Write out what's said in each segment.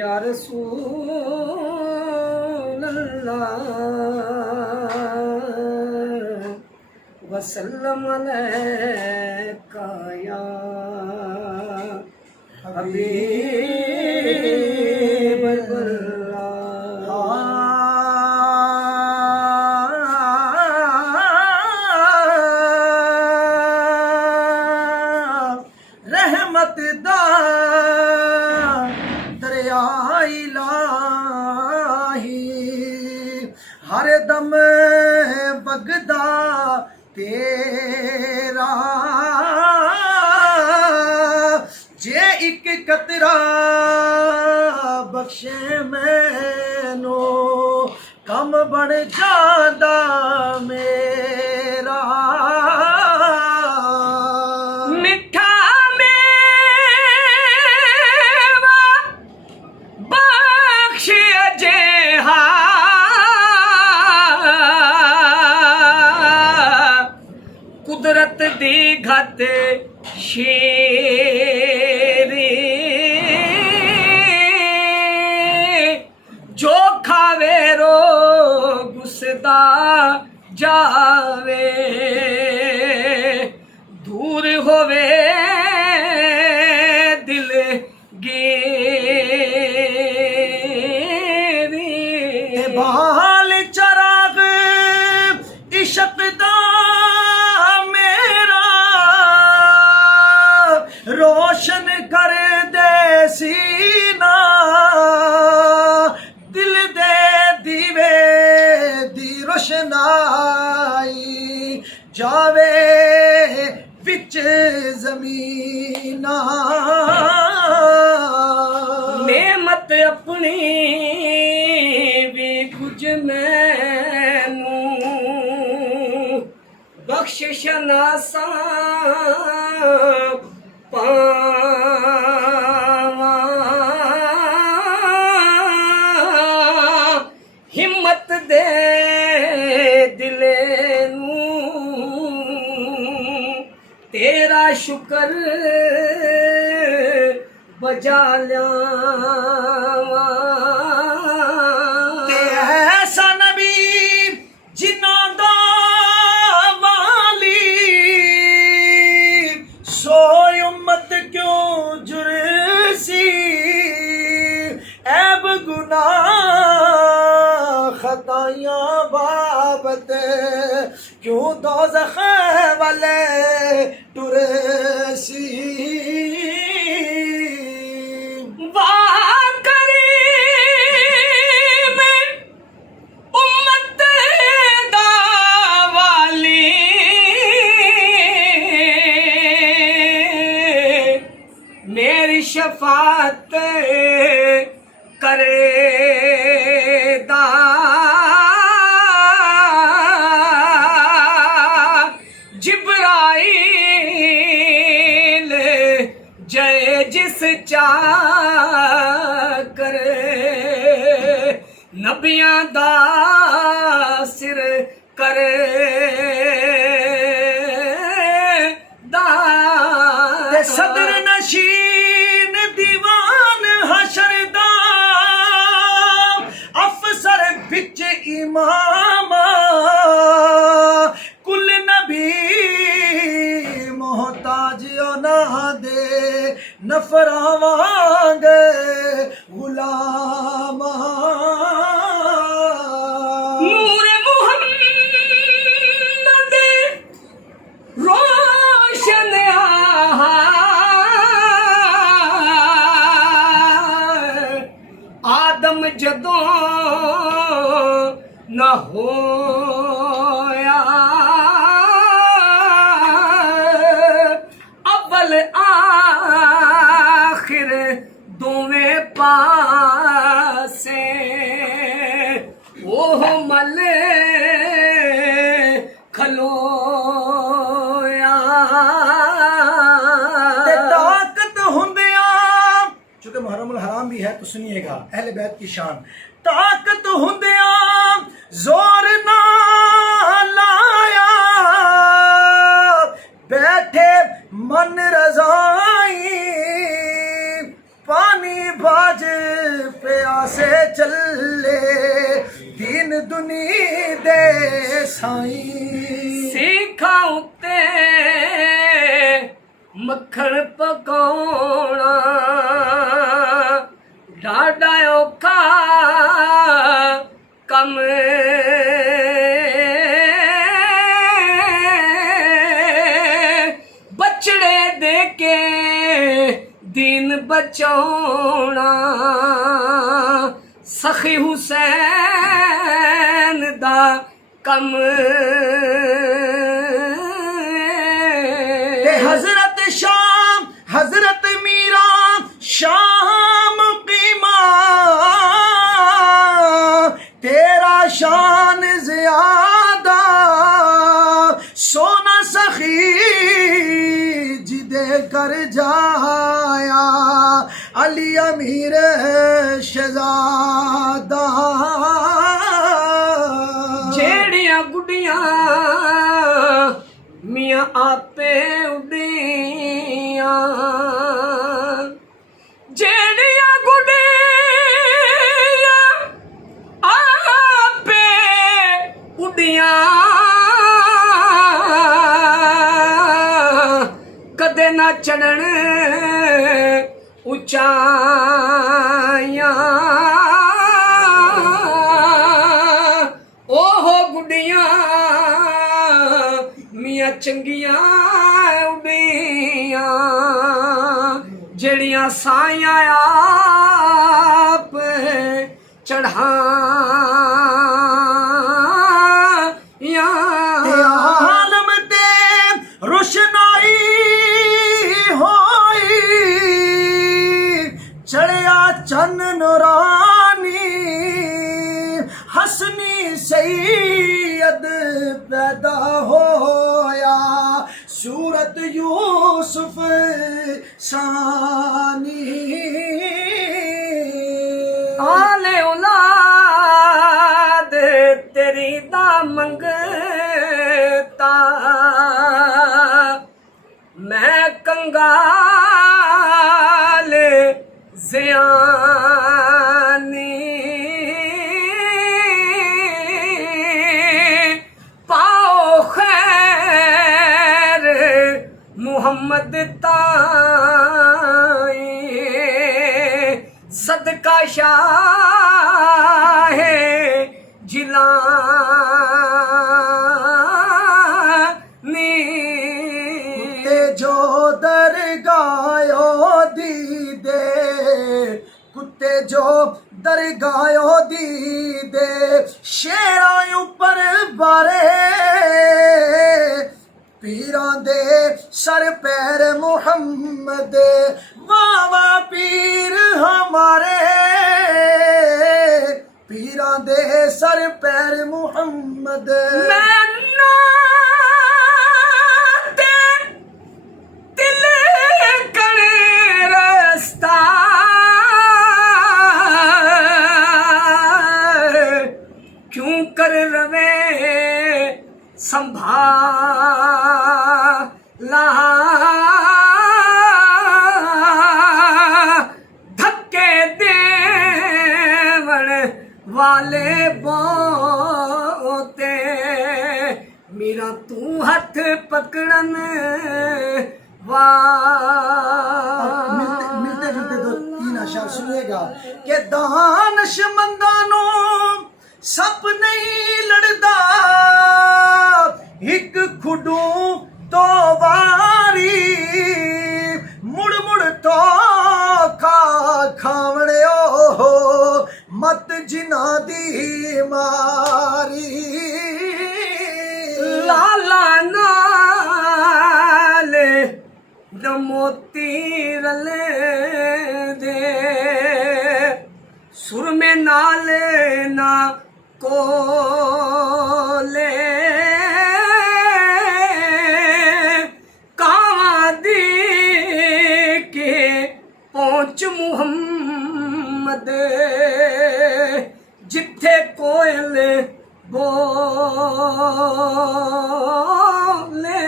या रसूल अल्लाह वसल्लम अलैका या हबीब रहमत दा दरिया इलाही हर दम बगदा तेरा जे एक कतरा बख्शे मैनू कम बन जादा मेरा मिठा मेवा बख्श अजेहा कुदरत दी घट शेरी जो खावे रो गुस्दा जावे दूर होवे दिल गेरी बाल चराग इश्क दा मेरा रोशन कर दे सीना दिल दे दीवे दी रोशनाई जावे विच जमीना नेमत अपनी भी कुछ मैनू बख्शिश नासा पावा हिम्मत दे दिले नू तेरा शुक्र बजा लिया ते ऐसा नबी जिन्ना दा वाली सोई उम्मत क्यों जुरसी ऐब गुनाह खतायां बाबत क्यों दोज़ख वाले टुरसी मेरी शफात करे दा जिब्राइल जय जिस चा करे नबियां दा सिर करे सदर नशीन दीवान हशरदा अफसर बिच इमामा कुल नबी मोहताज ना दे नफरा वांग गुलामा आदम जदों न होया अव्वल आखिर दोवें पासे ओह मले खलोया ताकत हुंदिया चूंकि मुहर्रम हराम भी है तो सुनिएगा अहले बैत की शान ताकत हुंदिया जोर ना लाया बैठे मन रजाई पानी बाज सुनी दे साई सीखा उत्ते मक्खण पकाउणा डाढा औखा कम बछड़े दे के दीन बचाउणा सखी हुसैन दा कम हजरत शाम हजरत मीरा शाम कीमा तेरा शान ज्यादा सोना सखी जिदे कर जाया अली अमीर शहजादा जेड़ियां गुडियां मियां आपे उड़ियां जेड़ियां गुडियां आपे उड़ियां कदे ना चढ़न उचाइयां ओहो गुडियां मियां चंगियां उड़ियां जेड़ियां साइयां आप चढ़ाइयां आलम ते रोशनाई होई चढ़िया चन नूरानी हसनी सैयद पैदा होया सूरत यूसुफ सानी आले औलाद तेरी दा मंगता मैं कंगाल ज़ियानी पाओ खैर मुहम्मद ताई सदका शाह जिलानी कुत्ते जो दरगायो दी दे कुत्ते जो दरगायो दी दे शेरा ऊपर बारे पीरां दे सर पैर मुहम्मद वावा पीर हमारे पीरां दे सर पैर मुहम्मद मैनू ते दिल कने रस्ता क्यों कर रवे संभाला धक्के देवण वाले बोते मेरा तू हथ पकड़न मिलते जुलते दो तीन अशार सुनिएगा कि दानशमंदा नो सप नहीं लड़दा एक खुडू तो वारी मुड़ मुड़ तो खावणे हो मत जिना दी मारी लाला नाल न मोती रले दे सुर में नाले ना कोले कावा दी के पहुंच मुहम्मद जिथे कोयल बोले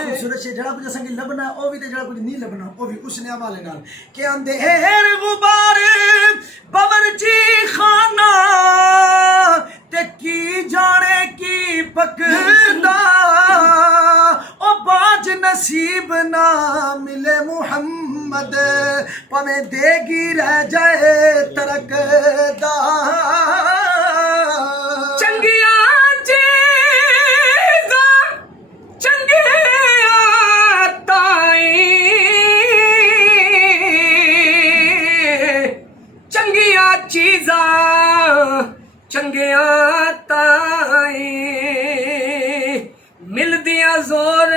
खूबसूरत से जड़ा कुछ संगी लबना ओ भी ते जड़ा कुछ नहीं लबना ओ भी उसने हवाले नाल के अंधेर गुबार बवरची खाना ते की जाने की पकदा ओ बाज नसीब ना मिले मुहम्मद पवे देगी रह जाए तरकदा ਚੰਗੀਆਂ ਚੀਜ਼ਾਂ ਚੰਗੀਆਂ ਤਾਈ ਚੰਗੀਆਂ ਚੀਜ਼ਾਂ ਚੰਗੀਆਂ ਤਾਈ ਮਿਲਦੀਆਂ ਜ਼ੋਰ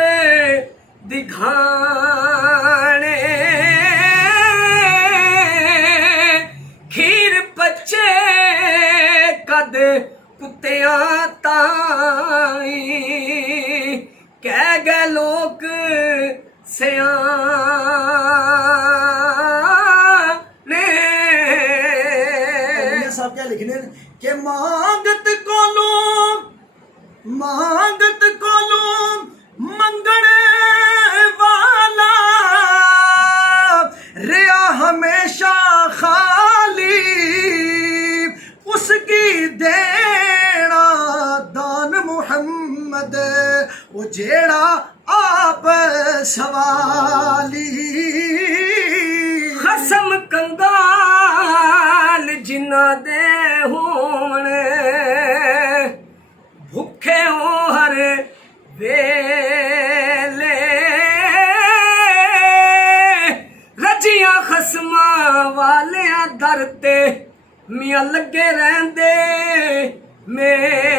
ਦਿਖਾਣੇ ਖੀਰ ਬੱਚੇ ਕਦ ਕੁੱਤਿਆਂ ਤਾਈ ਕਹਿ ਗਏ ਲੋਕ ਸਿਆਣੇ साहब क्या लिखने कि मांगत कोलो मंगने वाला रिया हमेशा खाली उसकी देना दान मुहम्मद वो जेड़ा आप सवाली ਖਸਮ ਕੰਗਾਲ ਜਿਨ੍ਹਾਂ ਦੇ ਹੋਣ ਭੁੱਖੇ ਹੋ ਹਰ ਵੇਲੇ ਰੱਜੀਆਂ ਖਸਮਾਂ ਵਾਲਿਆਂ ਦਰ ਤੇ ਮੀਆਂ ਲੱਗੇ ਰਹਿੰਦੇ ਮੇਲੇ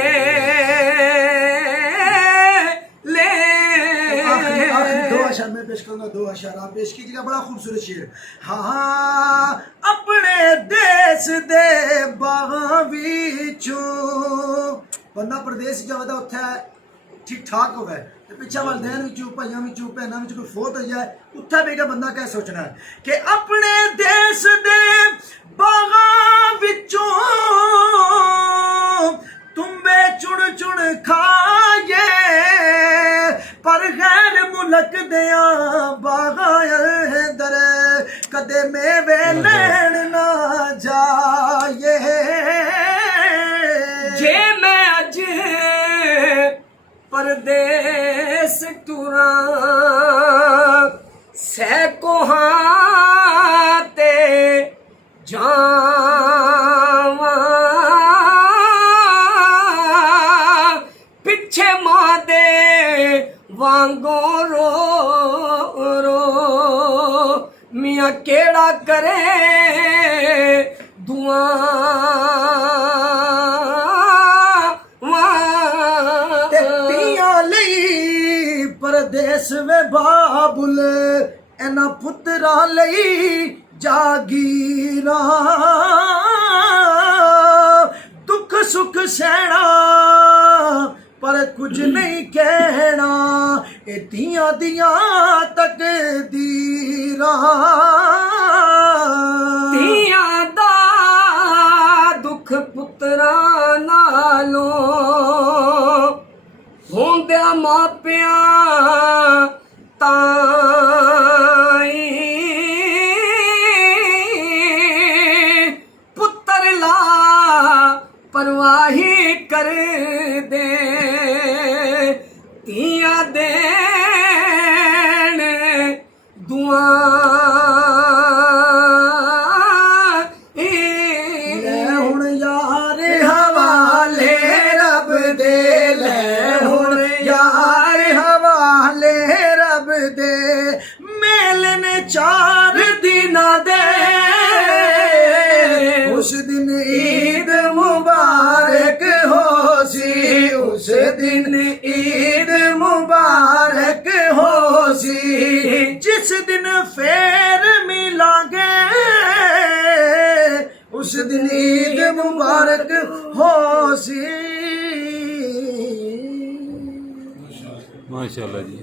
आखिरी दो अशर में पेश करूंगा, दो अशर आप पेश कीजिएगा। बड़ा खूबसूरत शेर। हाँ अपने देश दे बागां विचों बंदा प्रदेश जावदा उत्थे ठीक ठाक होवे ते पिछा वालदैन विचों भाइयां विचों भैनां विचों कोई फौत हो जाए उत्थे भी बंदा क्या सोचना है कि अपने देश दे बागां विचों तुम्बे चुन चुन खाए पर गैर मुलक दिया बागां कदे मेवे लैन ना जाए जे मैं अज परदेस तुरां सैको हाते जावां पिछे मां दे वांगो रो रो मियां केड़ा करे तियां लई परदेस वे बाबुल एना पुत्रा लई जागीरा दुख सुख सहना पर कुछ नहीं कहना ए दियां दियां तकदीरां ਧੀਆਂ ਦਾ ਦੁੱਖ ਪੁੱਤਰਾਂ ਨਾਲੋਂ ਹੁੰਦਿਆਂ ਮਾਪਿਆਂ ਤਾਈ ਪੁੱਤਰ ਲਾ ਪਰਵਾਹੀ ਕਰਦੇ ਧੀਆਂ ਦੇਣ ਦੁਆ चार दिन दे उस दिन ईद मुबारक हो सी उस दिन ईद मुबारक हो सी जिस दिन फेर मिलांगे उस दिन ईद मुबारक हो सी। माशाल्लाह जी।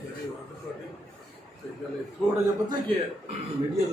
थोड़ा जिहा पता क्या है मीडिया